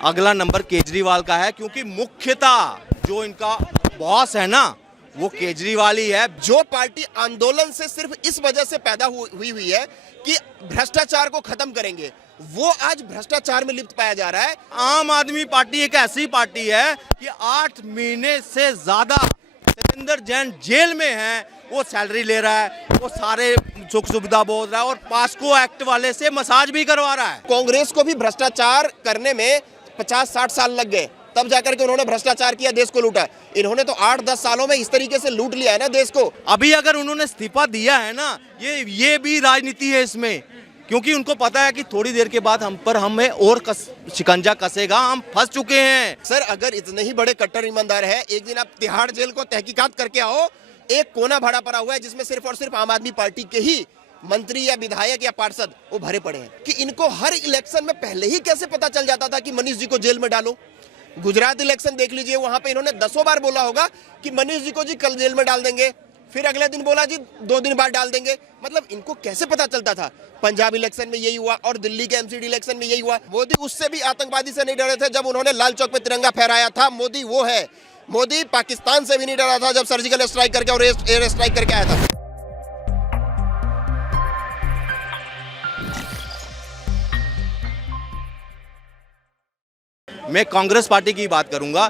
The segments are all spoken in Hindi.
अगला नंबर केजरीवाल का है, क्योंकि मुख्यतः जो इनका बॉस है ना वो केजरीवाल ही है। जो पार्टी आंदोलन से सिर्फ इस वजह से पैदा हुई है कि भ्रष्टाचार को खत्म करेंगे, वो आज भ्रष्टाचार में लिप्त पाया जा रहा है। आम आदमी पार्टी एक ऐसी पार्टी है कि 8 महीने से ज्यादा सतेंद्र जैन जेल में है, वो सैलरी ले रहा है, वो सारे सुख सुविधा बोल रहा है और पास्को एक्ट वाले से मसाज भी करवा रहा है। कांग्रेस को भी भ्रष्टाचार करने में 50-60 साल लग गए, तब जाकर के उन्होंने भ्रष्टाचार किया, देश को लूटा। इन्होंने तो 8-10 सालों में इस तरीके से लूट लिया है ना देश को। अभी अगर उन्होंने इस्तीफा दिया है ना, ये भी राजनीति है इसमें, क्योंकि उनको पता है कि थोड़ी देर के बाद हमें और शिकंजा कसेगा, हम फंस चुके हैं। सर अगर इतने ही बड़े कट्टर ईमानदार है, एक दिन आप तिहाड़ जेल को तहकीकात करके आओ। एक कोना भाड़ा पड़ा हुआ है जिसमें सिर्फ और सिर्फ आम आदमी पार्टी के ही मंत्री या विधायक या पार्षद वो भरे पड़े हैं। कि इनको हर इलेक्शन में पहले ही कैसे पता चल जाता था कि मनीष जी को जेल में डालो। गुजरात इलेक्शन देख लीजिए, वहां पे इन्होंने 10 बार बोला होगा कि मनीष जी को जी कल जेल में डाल देंगे, फिर अगले दिन बोला जी 2 दिन बाद डाल देंगे। मतलब इनको कैसे पता चलता था। पंजाब इलेक्शन में यही हुआ और दिल्ली के एमसीडी इलेक्शन में यही हुआ। मोदी उससे भी आतंकवादी से नहीं डरे थे जब उन्होंने लाल चौक पे तिरंगा फहराया था। मोदी वो है। मोदी पाकिस्तान से भी नहीं डरा था जब सर्जिकल स्ट्राइक करके और एयर स्ट्राइक करके आया था। मैं कांग्रेस पार्टी की बात करूंगा,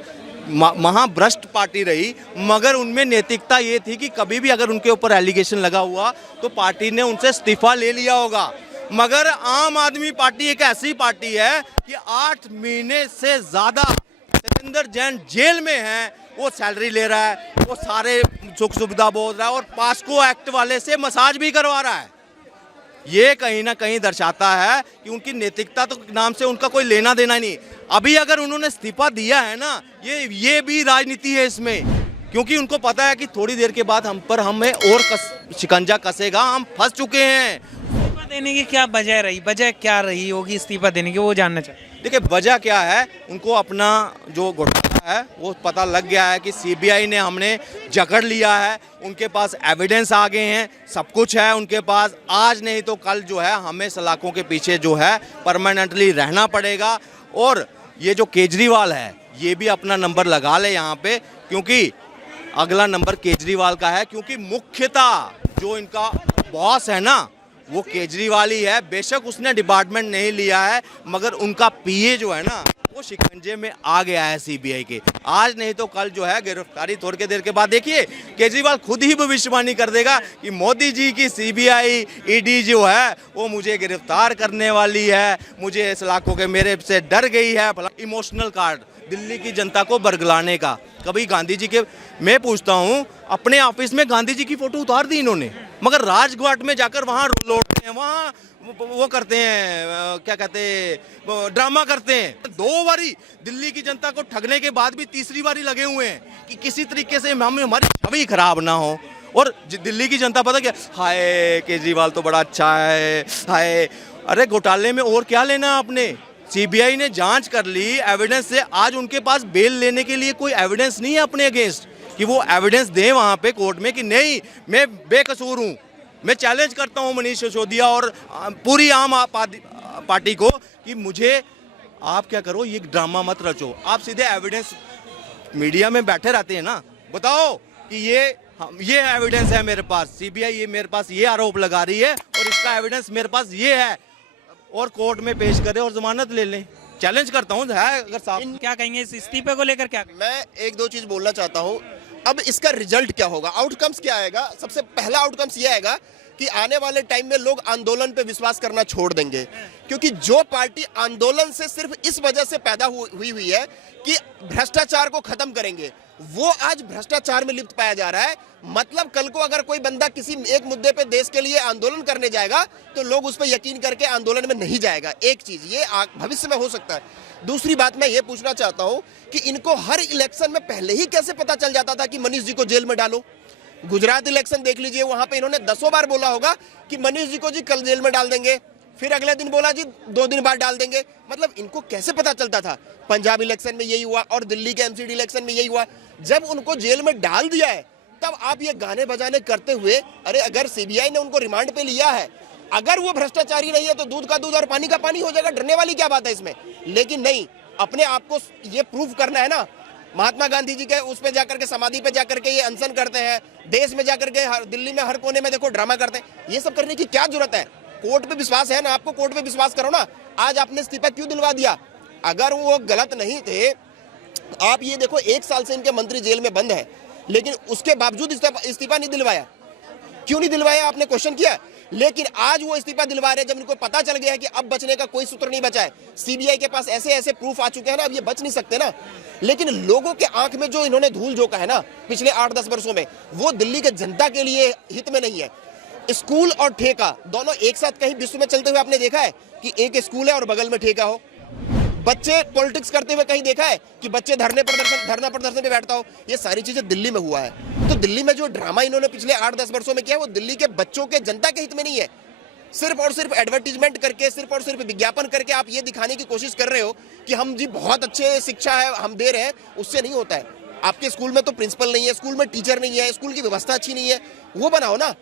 महाभ्रष्ट पार्टी रही, मगर उनमें नैतिकता ये थी कि कभी भी अगर उनके ऊपर एलिगेशन लगा हुआ तो पार्टी ने उनसे इस्तीफा ले लिया होगा। मगर आम आदमी पार्टी एक ऐसी पार्टी है कि 8 महीने से ज्यादा सतेंद्र जैन जेल में है, वो सैलरी ले रहा है, वो सारे सुख सुविधा बोल रहा है और पास्को एक्ट वाले से मसाज भी करवा रहा है। ये कहीं ना कहीं दर्शाता है कि उनकी नैतिकता तो नाम से उनका कोई लेना देना नहीं। अभी अगर उन्होंने इस्तीफा दिया है ना, ये भी राजनीति है इसमें, क्योंकि उनको पता है कि थोड़ी देर के बाद हमें और शिकंजा कसेगा, हम फंस चुके हैं। इस्तीफा देने की क्या वजह क्या रही होगी इस्तीफा देने की, वो जानना चाहिए। देखिए वजह क्या है, उनको अपना जो घोटाला है वो पता लग गया है कि सीबीआई ने हमने जकड़ लिया है, उनके पास एविडेंस आ गए हैं, सब कुछ है उनके पास। आज नहीं तो कल जो है हमें सलाखों के पीछे जो है परमानेंटली रहना पड़ेगा। और ये जो केजरीवाल है ये भी अपना नंबर लगा ले यहाँ पे, क्योंकि अगला नंबर केजरीवाल का है, क्योंकि मुख्यतः जो इनका बॉस है ना वो केजरीवाल ही है। बेशक उसने डिपार्टमेंट नहीं लिया है, मगर उनका पीए जो है ना वो शिकंजे में आ गया है सीबीआई के। आज नहीं तो कल जो है गिरफ्तारी थोड़ी देर के बाद देखिए केजरीवाल खुद ही भविष्यवाणी कर देगा कि मोदी जी की सीबीआई ईडी जो है वो मुझे गिरफ्तार करने वाली है, मुझे इस इलाकों के मेरे से डर गई है। इमोशनल कार्ड दिल्ली की जनता को बरगलाने का। कभी गांधी जी के, मैं पूछता हूँ, अपने ऑफिस में गांधी जी की फोटो उतार दी इन्होंने, मगर राजघाट में जाकर वहाँ लौटते हैं, वहाँ वो करते हैं, क्या कहते हैं, ड्रामा करते हैं। 2 बारी दिल्ली की जनता को ठगने के बाद भी तीसरी बारी लगे हुए हैं कि किसी तरीके से हमारी छवि खराब ना हो। और दिल्ली की जनता पता क्या, हाय केजरीवाल तो बड़ा अच्छा है, हाय। अरे घोटाले में और क्या लेना आपने। सीबीआई ने जांच कर ली एविडेंस से, आज उनके पास बेल लेने के लिए कोई एविडेंस नहीं है अपने अगेंस्ट कि वो एविडेंस दें वहाँ पे कोर्ट में कि नहीं मैं बेकसूर हूँ। मैं चैलेंज करता हूँ मनीष सिसोदिया और पूरी आम पार्टी को कि मुझे आप क्या करो, ये ड्रामा मत रचो। आप सीधे एविडेंस, मीडिया में बैठे रहते हैं ना, बताओ कि ये एविडेंस है मेरे पास, सीबीआई ये मेरे पास ये आरोप लगा रही है और इसका एविडेंस मेरे पास ये है, और कोर्ट में पेश करें और जमानत ले लें। चैलेंज करता हूँ है अगर साहब। क्या कहेंगे इस इस्तीफे को लेकर, क्या मैं 1-2 चीज बोलना चाहता हूँ। अब इसका रिजल्ट क्या होगा, आउटकम्स क्या आएगा। सबसे पहला आउटकम्स ये आएगा कि आने वाले टाइम में लोग आंदोलन पे विश्वास करना छोड़ देंगे, क्योंकि जो पार्टी आंदोलन से सिर्फ इस वजह से पैदा हुई है कि भ्रष्टाचार को खत्म करेंगे, वो आज भ्रष्टाचार में लिप्त पाया जा रहा है। मतलब कल को अगर कोई बंदा किसी एक मुद्दे पे देश के लिए आंदोलन करने जाएगा तो लोग उस पर यकीन करके आंदोलन में नहीं जाएगा। एक चीज ये भविष्य में हो सकता है। दूसरी बात मैं ये पूछना चाहता हूं कि इनको हर इलेक्शन में पहले ही कैसे पता चल जाता था कि मनीष जी को जेल में डालो। गुजरात इलेक्शन देख लीजिए, वहां पे इन्होंने 10 बार बोला होगा कि मनीष जी को जी कल जेल में डाल देंगे, फिर अगले दिन बोला जी 2 दिन बाद डाल देंगे। मतलब इनको कैसे पता चलता था। पंजाब इलेक्शन में यही हुआ और दिल्ली के एमसीडी इलेक्शन में यही हुआ। जब उनको जेल में डाल दिया है तब आप ये गाने बजाने करते हुए, अरे अगर सीबीआई ने उनको रिमांड पे लिया है, अगर वो भ्रष्टाचारी नहीं है तो दूध का दूध और पानी का पानी हो जाएगा, डरने वाली क्या बात है इसमें। लेकिन नहीं, अपने आप को ये प्रूव करना है ना। महात्मा गांधी जी के उस पे जाकर के, समाधि पे जाकर के ये अनशन करते हैं, देश में जाकर के दिल्ली में हर कोने में देखो ड्रामा करते हैं। ये सब करने की क्या जरूरत है? कोर्ट पे विश्वास है ना आपको, कोर्ट पे विश्वास करो ना। आज आपने इस्तीफा क्यों दिलवा दिया? अगर वो गलत नहीं थे, आप ये देखो 1 साल से इनके मंत्री जेल में बंद है, लेकिन उसके बावजूद इस्तीफा नहीं दिलवाया। क्यों नहीं दिलवाया? आपने क्वेश्चन किया। लेकिन आज वो इस्तीफा दिलवा रहे हैं जब इनको पता चल गया है कि अब बचने का कोई सूत्र नहीं बचा है। सीबीआई के पास ऐसे ऐसे प्रूफ आ चुके हैं ना, अब ये बच नहीं सकते ना। लेकिन लोगों के आंख में जो इन्होंने धूल झोंका है ना पिछले 8-10 वर्षों में, वो दिल्ली के जनता के लिए हित में नहीं है। स्कूल और ठेका दोनों एक साथ कहीं विश्व में चलते हुए आपने देखा है कि एक स्कूल है और बगल में ठेका हो? बच्चे पॉलिटिक्स करते हुए कहीं देखा है कि बच्चे धरना प्रदर्शन पे बैठता हो? ये सारी चीजें दिल्ली में हुआ है। तो दिल्ली में जो ड्रामा इन्होंने पिछले 8-10 वर्षों में किया वो दिल्ली के बच्चों के, जनता के हित में नहीं है। सिर्फ और सिर्फ एडवर्टीजमेंट करके, सिर्फ और सिर्फ विज्ञापन करके आप ये दिखाने की कोशिश कर रहे हो कि हम जी बहुत अच्छे शिक्षा है हम दे रहे हैं, उससे नहीं होता है। आपके स्कूल में तो प्रिंसिपल नहीं है, स्कूल में टीचर नहीं है, स्कूल की व्यवस्था अच्छी नहीं है, वो बनाओ ना।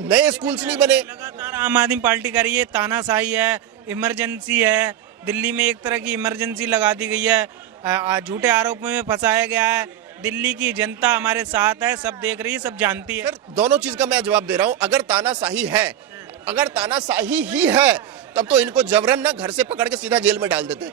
नए स्कूल्स नहीं बने। लगातार आम आदमी पार्टी कर रही है, तानाशाही है, इमरजेंसी है, दिल्ली में एक तरह की इमरजेंसी लगा दी गई है, झूठे आरोपों में फंसाया गया है। दिल्ली की जनता हमारे साथ है, सब देख रही है, सब जानती है। सर दोनों चीज का मैं जवाब दे रहा हूं। अगर तानाशाही है, अगर तानाशाही ही है, तब तो इनको जबरन ना घर से पकड़ के सीधा जेल में डाल देते।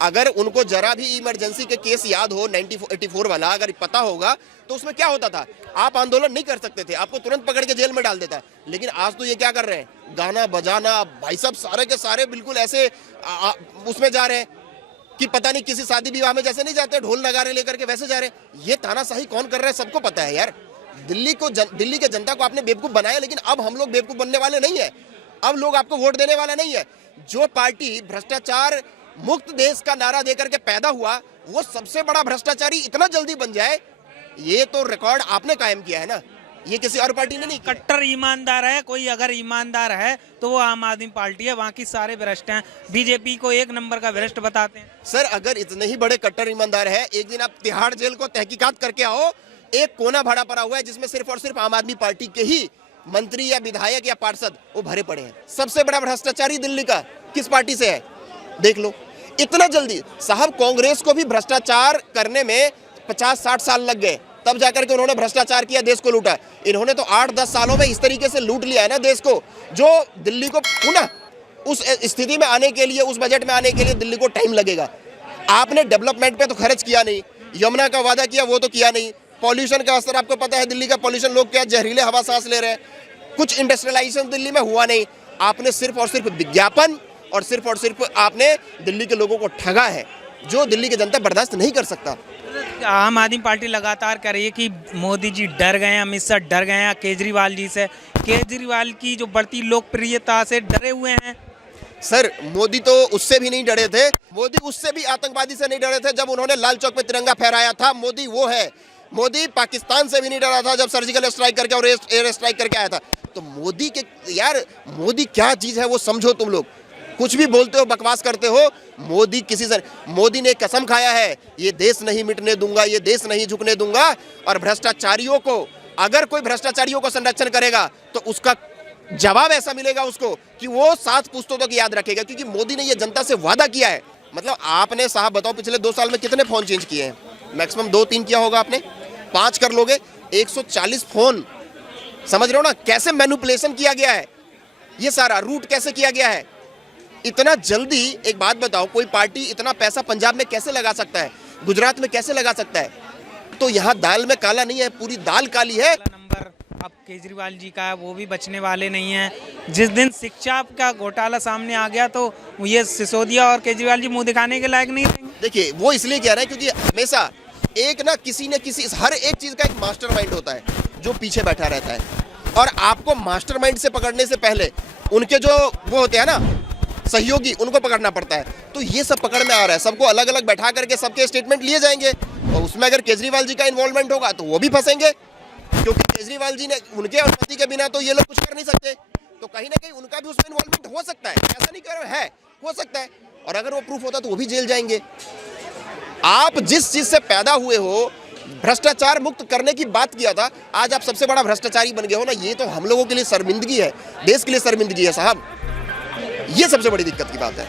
अगर उनको जरा भी इमरजेंसी के केस याद हो 1984 वाला अगर पता होगा तो उसमें क्या होता था, आप आंदोलन नहीं कर सकते थे, आपको तुरंत पकड़ के जेल में डाल देता। लेकिन आज तो ये क्या कर रहे हैं, गाना बजाना, भाई साहब सारे के सारे बिल्कुल ऐसे उसमें जा रहे हैं कि पता नहीं किसी शादी विवाह में जैसे नहीं जाते ढोल नगारे लेकर के, वैसे जा रहे हैं। ये तानाशाही कौन कर रहा है सबको पता है यार। दिल्ली के जनता को आपने बेवकूफ बनाया, लेकिन अब हम लोग बेवकूफ बनने वाले नहीं है। अब लोग आपको वोट देने वाला नहीं है। जो पार्टी भ्रष्टाचार मुक्त देश का नारा देकर के पैदा हुआ, वो सबसे बड़ा भ्रष्टाचारी इतना जल्दी बन जाए, ये तो रिकॉर्ड आपने कायम किया है ना, ये किसी और पार्टी ने नहीं। कट्टर ईमानदार है कोई, अगर ईमानदार है तो वो आम आदमी पार्टी है, बाकी सारे भ्रष्ट हैं। बीजेपी को 1 नंबर का भ्रष्ट बताते हैं। सर अगर इतने ही बड़े कट्टर ईमानदार है, एक दिन आप तिहाड़ जेल को तहकीकात करके आओ। एक कोना भाड़ा पड़ा हुआ है जिसमें सिर्फ और सिर्फ आम आदमी पार्टी के ही मंत्री या विधायक या पार्षद वो भरे पड़े हैं। सबसे बड़ा भ्रष्टाचारी दिल्ली का किस पार्टी से है, देख लो। इतना जल्दी साहब, कांग्रेस को भी भ्रष्टाचार करने में 50-60 साल लग गए, तब जाकर के उन्होंने भ्रष्टाचार किया, देश को लूटा। इन्होंने तो 8-10 सालों में इस तरीके से लूट लिया है ना देश को, जो दिल्ली को पुनः उस स्थिति में आने के लिए, उस बजट में आने के लिए दिल्ली को टाइम लगेगा। आपने डेवलपमेंट पे तो खर्च किया नहीं, यमुना का वादा किया वो तो किया नहीं, पॉल्यूशन का असर आपको पता है, दिल्ली का पॉल्यूशन, लोग क्या जहरीले हवा सांस ले रहे हैं, कुछ इंडस्ट्रियलाइजेशन दिल्ली में हुआ नहीं। आपने सिर्फ और सिर्फ विज्ञापन और सिर्फ आपने दिल्ली के लोगों को ठगा है, जो दिल्ली की जनता बर्दाश्त नहीं कर सकता। आम आदमी पार्टी लगातार कह रही है कि मोदी जी डर गए हैं, अमित शाह डर गए हैं केजरीवाल जी से, केजरीवाल की जो बढ़ती लोकप्रियता से डरे हुए हैं। सर मोदी तो उससे भी नहीं डरे थे, मोदी उससे भी आतंकवादी से नहीं डरे थे जब उन्होंने लाल चौक पे तिरंगा फहराया था। मोदी वो है। मोदी पाकिस्तान से भी नहीं डरा था जब सर्जिकल स्ट्राइक करके और एयर स्ट्राइक करके आया था। तो मोदी के यार, मोदी क्या चीज है वो समझो तुम लोग। कुछ भी बोलते हो, बकवास करते हो, मोदी किसी से, मोदी ने कसम खाया है ये देश नहीं मिटने दूंगा, ये देश नहीं झुकने दूंगा। और भ्रष्टाचारियों को, अगर कोई भ्रष्टाचारियों को संरक्षण करेगा तो उसका जवाब ऐसा मिलेगा उसको कि वो 7 पुश्तों तक याद रखेगा, क्योंकि मोदी ने ये जनता से वादा किया है। मतलब आपने साहब बताओ पिछले 2 साल में कितने फोन चेंज किए हैं? मैक्सिमम 2-3 किया होगा आपने, 5 कर लोगे, 140 फोन। समझ रहे हो ना कैसे मैनिपुलेशन किया गया है, ये सारा रूट कैसे किया गया है इतना जल्दी। एक बात बताओ, कोई पार्टी इतना पैसा पंजाब में कैसे लगा सकता है, गुजरात में कैसे लगा सकता है? तो यहाँ दाल में काला नहीं है, पूरी दाल काली है। नंबर अब केजरीवाल जी का है, वो भी बचने वाले नहीं हैं। जिस दिन शिक्षा का घोटाला सामने आ गया तो ये सिसोदिया और केजरीवाल जी मुंह दिखाने के लायक नहीं रहेंगे। देखिए वो इसलिए कह रहे हैं क्योंकि हमेशा एक ना किसी न किसी, हर एक चीज का एक मास्टरमाइंड होता है जो पीछे बैठा रहता है, और आपको मास्टरमाइंड से पकड़ने से पहले उनके जो वो होते हैं ना सहयोगी, उनको पकड़ना पड़ता है। तो ये सब पकड़ में आ रहा है, सबको अलग अलग बैठा करके सबके स्टेटमेंट लिए जाएंगे, और उसमें अगर केजरीवाल जी का इन्वॉल्वमेंट होगा तो वो भी फंसेंगे, क्योंकि केजरीवाल जी ने, उनके अनुमति के बिना तो ये लोग कुछ कर नहीं सकते। तो कहीं ना कहीं उनका भी उसमें इन्वॉल्वमेंट हो सकता है, ऐसा नहीं कह रहे है, हो सकता है। और अगर वो प्रूफ होता तो वो भी जेल जाएंगे। आप जिस चीज से पैदा हुए हो, भ्रष्टाचार मुक्त करने की बात किया था, आज आप सबसे बड़ा भ्रष्टाचारी बन गए हो ना। ये तो हम लोगों के लिए शर्मिंदगी है, देश के लिए शर्मिंदगी है साहब। ये सबसे बड़ी दिक्कत की बात है।